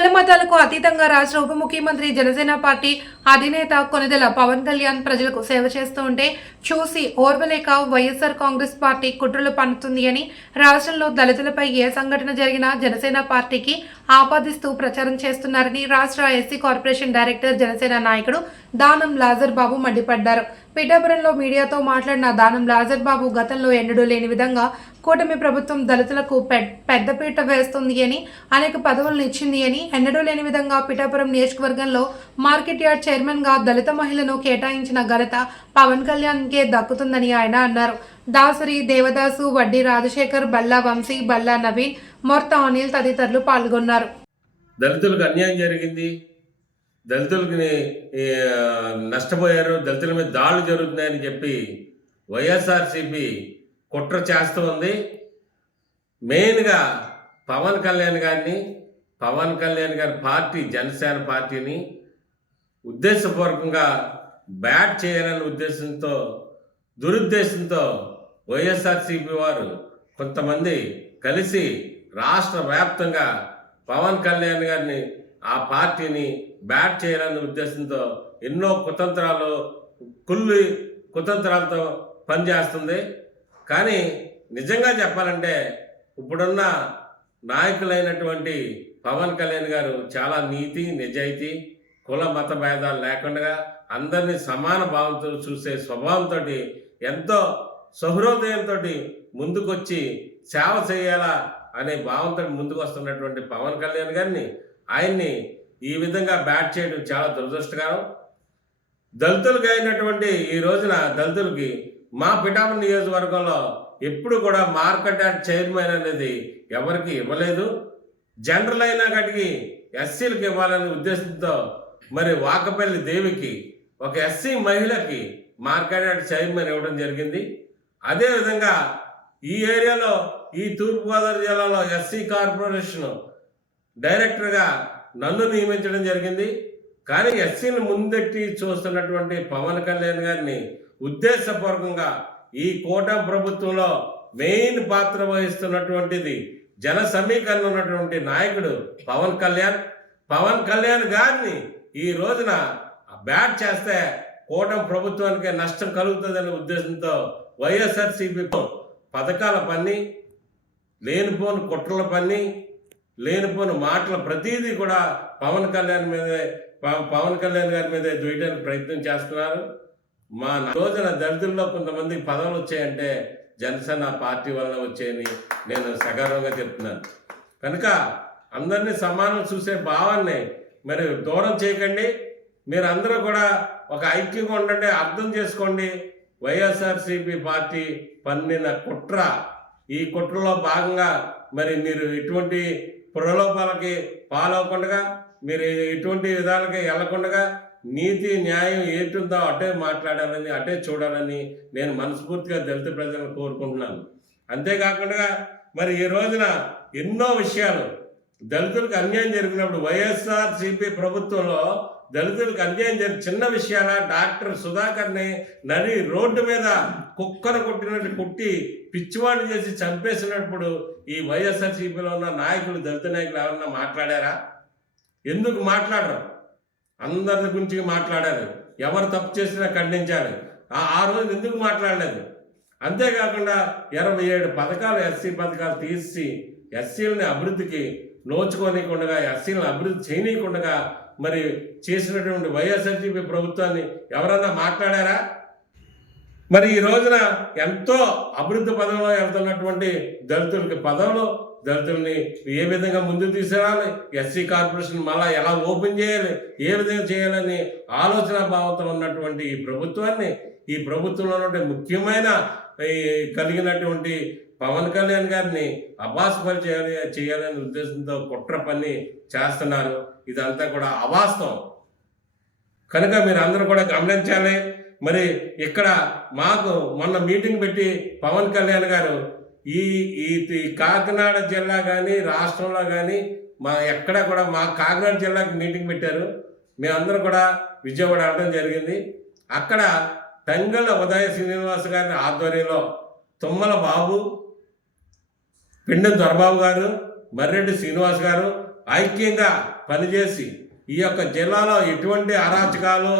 కుల మతాలకు అతీతంగా రాష్ట్ర ఉప ముఖ్యమంత్రి జనసేన పార్టీ అధినేత కొనదెల పవన్ కళ్యాణ్ ప్రజలకు సేవ చేస్తూ ఉంటే చూసి ఓర్వలేక వైఎస్ఆర్ కాంగ్రెస్ పార్టీ కుట్రలు పన్నుతుంది అని రాష్ట్రంలో దళితులపై ఏ సంఘటన జరిగినా జనసేన పార్టీకి ఆపాదిస్తూ ప్రచారం చేస్తున్నారని రాష్ట్ర ఎస్సీ కార్పొరేషన్ డైరెక్టర్ జనసేన నాయకుడు దానం లాజర్ బాబు మండిపడ్డారు. పిఠాపురంలో మీడియాతో మాట్లాడిన దానం లాజర్ బాబు గతంలో ఎన్నడూ లేని విధంగా కూటమి ప్రభుత్వం దళితులకు పెద్దపీట వేస్తుంది అని అనేక పదవులను ఇచ్చింది అని ఎన్నడూ లేని విధంగా పిఠాపురం నియోజకవర్గంలో మార్కెట్ యార్డ్ చైర్మన్గా దళిత మహిళను కేటాయించిన ఘనత పవన్ కళ్యాణ్కే దక్కుతుందని ఆయన అన్నారు. దాసరి దేవదాసు వడ్డీ రాజశేఖర్ బల్లా వంశీ బల్లా నవీన్ మొర్త అనిల్ తదితరులు పాల్గొన్నారు. దళితులకు అన్యాయం జరిగింది. దళితులకి నష్టపోయారు దళితుల మీద దాడులు జరుగుతున్నాయని చెప్పి వైఎస్ఆర్సీపీ కుట్ర చేస్తూ ఉంది. మెయిన్గా పవన్ కళ్యాణ్ గారిని పవన్ కళ్యాణ్ గారి పార్టీ జనసేన పార్టీని ఉద్దేశపూర్వకంగా బ్యాట్ చేయాలనే ఉద్దేశంతో దురుద్దేశంతో వైఎస్ఆర్సీపీ వారు కొంతమంది కలిసి రాష్ట్ర వ్యాప్తంగా పవన్ కళ్యాణ్ గారిని ఆ పార్టీని బ్యాట్ చేయాలనే ఉద్దేశంతో ఎన్నో కుతంత్రాలు కుళ్ళు కుతంత్రాలతో పనిచేస్తుంది. కానీ నిజంగా చెప్పాలంటే ఇప్పుడున్న నాయకులైనటువంటి పవన్ కళ్యాణ్ గారు చాలా నీతి నిజాయితీ కుల మత భేదాలు లేకుండా అందరినీ సమాన భావంతో చూసే స్వభావంతో ఎంతో సహృదయంతో ముందుకొచ్చి సేవ చేయాలా అనే భావంతో ముందుకు వస్తున్నటువంటి పవన్ కళ్యాణ్ గారిని ఆయన్ని ఈ విధంగా బ్యాట్ చేయడం చాలా దురదృష్టకరం. దళితులకు అయినటువంటి ఈ రోజున దళితులకి మా పిఠాపురం నియోజకవర్గంలో ఎప్పుడు కూడా మార్కెట్ యార్డ్ చైర్మన్ అనేది ఎవరికి ఇవ్వలేదు. జనరల్ అయినా కాటికి ఎస్సీలకు ఇవ్వాలనే ఉద్దేశంతో మరి వాకపల్లి దేవికి ఒక ఎస్సీ మహిళకి మార్కెట్ యార్డ్ చైర్మన్ ఇవ్వడం జరిగింది. అదేవిధంగా ఈ ఏరియాలో ఈ తూర్పుగోదావరి జిల్లాలో ఎస్సీ కార్పొరేషన్ డైరెక్టర్గా నన్ను నియమించడం జరిగింది. కానీ ఎస్సీని ముందెట్టి చూస్తున్నటువంటి పవన్ కళ్యాణ్ గారిని ఉద్దేశపూర్వకంగా ఈ కూటమి ప్రభుత్వంలో మెయిన్ పాత్ర వహిస్తున్నటువంటిది జన సమీకరణ ఉన్నటువంటి నాయకుడు పవన్ కళ్యాణ్. పవన్ కళ్యాణ్ గారిని ఈ రోజున బ్యాట్ చేస్తే కూటమి ప్రభుత్వానికి నష్టం కలుగుతుందనే ఉద్దేశంతో వైఎస్ఆర్సీపీ పథకాల పని లేనిపోని కుట్రల పని లేనిపోని మాటల ప్రతిదీ కూడా పవన్ కళ్యాణ్ మీదే పవన్ కళ్యాణ్ గారి మీదే దూయడానికి ప్రయత్నం చేస్తున్నారు. మా రోజున దళితుల్లో కొంతమంది పదవులు వచ్చాయంటే జనసేన పార్టీ వలన వచ్చాయని నేను సగర్వంగా చెప్తున్నాను. కనుక అందరినీ సమానం చూసే భావాన్ని మరి దూరం చేయకండి. మీరు అందరూ కూడా ఒక ఐక్యంగా ఉండండి అర్థం చేసుకోండి. వైఎస్ఆర్సీపీ పార్టీ పన్నిన కుట్ర ఈ కుట్రలో భాగంగా మరి మీరు ఎటువంటి ప్రలోభాలకి పాలవకుండా మీరు ఎటువంటి విధాలకి వెళ్ళకుండా నీతి న్యాయం ఏటుందో అటే మాట్లాడాలని అటే చూడాలని నేను మనస్ఫూర్తిగా దళిత ప్రజలను కోరుకుంటున్నాను. అంతేకాకుండా మరి ఈ రోజున ఎన్నో విషయాలు దళితులకు అన్యాయం జరిగినప్పుడు వైఎస్ఆర్ సిపి ప్రభుత్వంలో దళితులకు అన్యాయం జరిగిన చిన్న విషయాల డాక్టర్ సుధాకర్ని నడి రోడ్డు మీద కుక్కను కొట్టినట్టు కొట్టి పిచ్చివాడిని చేసి చంపేసినప్పుడు ఈ వైఎస్ఆర్సీపీలో ఉన్న నాయకులు దళిత నాయకులు ఎవరన్నా మాట్లాడారా? ఎందుకు మాట్లాడరు? అందరి గురించి మాట్లాడారు. ఎవరు తప్పు చేసినా ఖండించారు. ఆ రోజు ఎందుకు మాట్లాడలేదు? అంతేకాకుండా ఇరవై ఏడు పథకాలు ఎస్సీ పథకాలు తీసి ఎస్సీలని అభివృద్ధికి నోచుకోనీయకుండా ఎస్సీలను అభివృద్ధి చేయనీయకుండా మరి చేసినటువంటి వైఎస్ఆర్సీపీ ప్రభుత్వాన్ని ఎవరన్నా మాట్లాడారా? మరి ఈ రోజున ఎంతో అభివృద్ధి పదంలో వెళ్తున్నటువంటి దళితులకి పదవులు దళితుల్ని ఏ విధంగా ముందుకు తీసుకురావాలి? ఎస్సీ కార్పొరేషన్ మళ్ళా ఎలా ఓపెన్ చేయాలి? ఏ విధంగా చేయాలని ఆలోచన భావంతో ఉన్నటువంటి ఈ ప్రభుత్వాన్ని ఈ ప్రభుత్వంలో ఉన్నటువంటి ముఖ్యమైన కలిగినటువంటి పవన్ కళ్యాణ్ గారిని అభాస్పరి చేయాలి చేయాలనే ఉద్దేశంతో కుట్ర పని చేస్తున్నారు. ఇదంతా కూడా అవాస్తవం. కనుక మీరు అందరూ కూడా గమనించాలి. మరి ఇక్కడ మాకు మొన్న మీటింగ్ పెట్టి పవన్ కళ్యాణ్ గారు ఈ ఈ కాకినాడ జిల్లా కానీ రాష్ట్రంలో కానీ మా ఎక్కడ కూడా మా కాకినాడ జిల్లాకి మీటింగ్ పెట్టారు. మేమందరూ కూడా విజయవాడ వెళ్ళడం జరిగింది. అక్కడ తంగళ ఉదయ శ్రీనివాస్ గారి ఆధ్వర్యంలో తుమ్మల బాబు పిండం దొరబాబు గారు మర్రెడ్డి శ్రీనివాస్ గారు ఐక్యంగా పనిచేసి ఈ యొక్క జిల్లాలో ఎటువంటి అరాచకాలు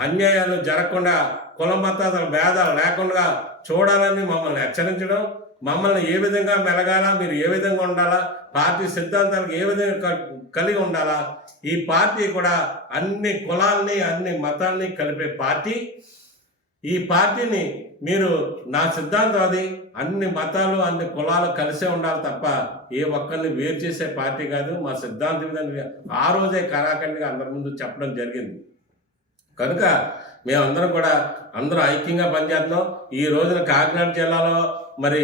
అన్యాయాలు జరగకుండా కుల మతాల భేదాలు లేకుండా చూడాలని మమ్మల్ని హెచ్చరించడం మమ్మల్ని ఏ విధంగా మెలగాలా మీరు ఏ విధంగా ఉండాలా పార్టీ సిద్ధాంతాలకు ఏ విధంగా కలిగి ఉండాలా ఈ పార్టీ కూడా అన్ని కులాల్ని అన్ని మతాల్ని కలిపే పార్టీ. ఈ పార్టీని మీరు నా సిద్ధాంతం అది. అన్ని మతాలు అన్ని కులాలు కలిసే ఉండాలి తప్ప ఏ ఒక్కరిని వేరు చేసే పార్టీ కాదు. మా సిద్ధాంతం ఆ రోజే కరాఖండిగా అందరి ముందు చెప్పడం జరిగింది. కనుక మేమందరం కూడా అందరూ ఐక్యంగా పనిచేస్తున్నాం ఈ రోజున కాకినాడ జిల్లాలో మరి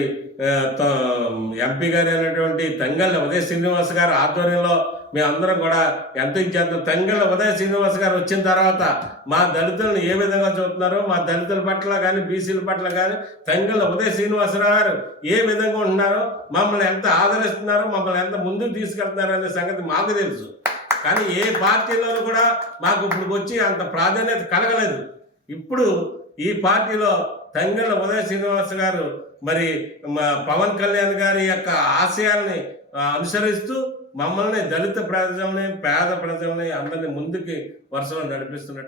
ఎంపీ గారు అయినటువంటి తంగళ్ళ ఉదయ శ్రీనివాస్ గారు ఆధ్వర్యంలో మేమందరం కూడా ఎంత ఇచ్చేద్దాం తంగళ్ళ ఉదయ శ్రీనివాస్ గారు వచ్చిన తర్వాత మా దళితులను ఏ విధంగా చూస్తున్నారో మా దళితుల పట్ల కానీ బీసీల పట్ల కానీ తంగళ్ళ ఉదయ శ్రీనివాసరావు గారు ఏ విధంగా ఉంటున్నారో మమ్మల్ని ఎంత ఆదరిస్తున్నారో మమ్మల్ని ఎంత ముందుకు తీసుకెళ్తున్నారో అనే సంగతి మాకు తెలుసు. కానీ ఏ పార్టీలోనూ కూడా మాకు ఇప్పుడు వచ్చి అంత ప్రాధాన్యత కలగలేదు. ఇప్పుడు ఈ పార్టీలో తంగళ్ళ ఉదయ శ్రీనివాస్ గారు మరి మా పవన్ కళ్యాణ్ గారి యొక్క ఆశయాల్ని అనుసరిస్తూ మమ్మల్ని దళిత ప్రజల్ని పేద ప్రజల్ని అందరినీ ముందుకి వరుసలో నడిపిస్తున్నట్టు